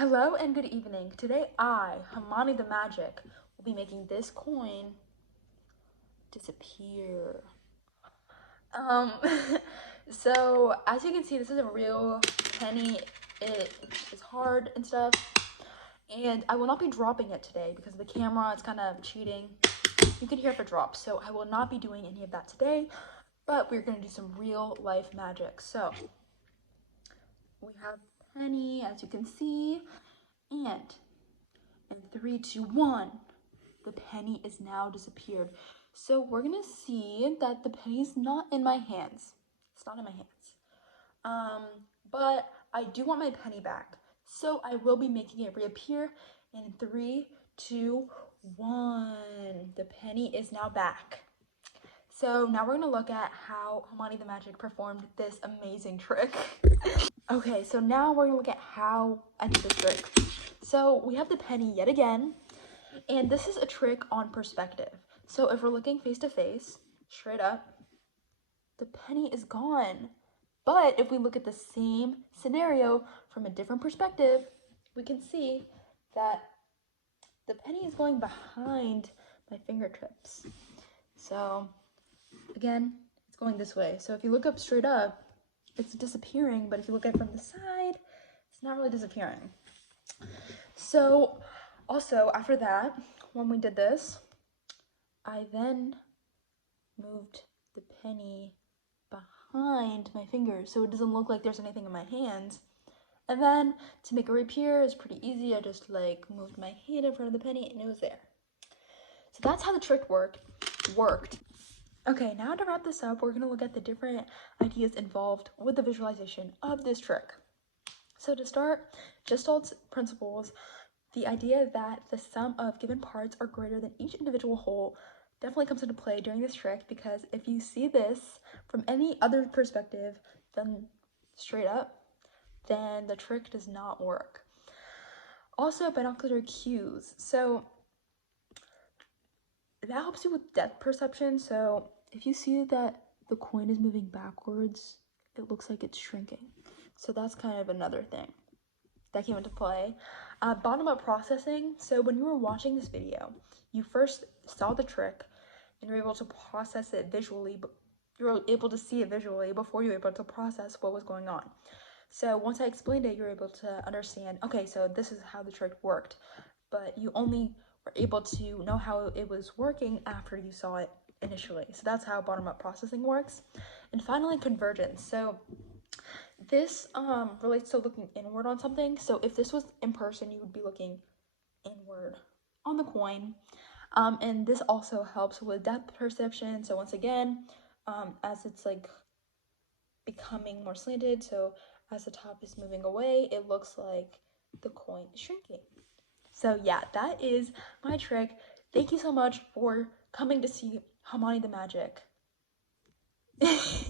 Hello and good evening. Today I, Hamani the Magic, will be making this coin disappear. Um, so as you can see, this is a real penny. It is hard and stuff. And I will not be dropping it today because the camera is kind of cheating. You can hear if it drops. So I will not be doing any of that today, but we're going to do some real life magic. So we have penny, as you can see, and in 3, 2, 1, the penny is now disappeared. So we're gonna see that the penny's not in my hands. It's not in my hands. But I do want my penny back. So I will be making it reappear in 3, 2, 1. The penny is now back. So now we're gonna look at how Hamani the Magic performed this amazing trick. Okay, so now we're gonna look at how I did this trick. So we have the penny yet again, and this is a trick on perspective. So if we're looking face to face, straight up, the penny is gone. But if we look at the same scenario from a different perspective, we can see that the penny is going behind my fingertips. So again, it's going this way. So if you look up straight up, it's disappearing, but if you look at it from the side, it's not really disappearing. So also after that, when we did this, I then moved the penny behind my fingers so it doesn't look like there's anything in my hands. And then to make it reappear is pretty easy. I just like moved my hand in front of the penny and it was there. So that's how the trick worked. Okay, now to wrap this up, we're gonna look at the different ideas involved with the visualization of this trick. So to start, Gestalt's principles, the idea that the sum of given parts are greater than each individual whole definitely comes into play during this trick, because if you see this from any other perspective than straight up, then the trick does not work. Also, binocular cues. So that helps you with depth perception. So if you see that the coin is moving backwards, it looks like it's shrinking. So that's kind of another thing that came into play. Bottom-up processing. So when you were watching this video, you first saw the trick and you were able to process it visually, but you were able to see it visually before you were able to process what was going on. So once I explained it, you were able to understand, okay, so this is how the trick worked, but you only were able to know how it was working after you saw it initially. So that's how bottom-up processing works. And finally, convergence. So this relates to looking inward on something. So if this was in person, you would be looking inward on the coin. And this also helps with depth perception. So once again, as it's like becoming more slanted, so as the top is moving away, it looks like the coin is shrinking. So yeah, that is my trick. Thank you so much for coming to see Hamani the Magic.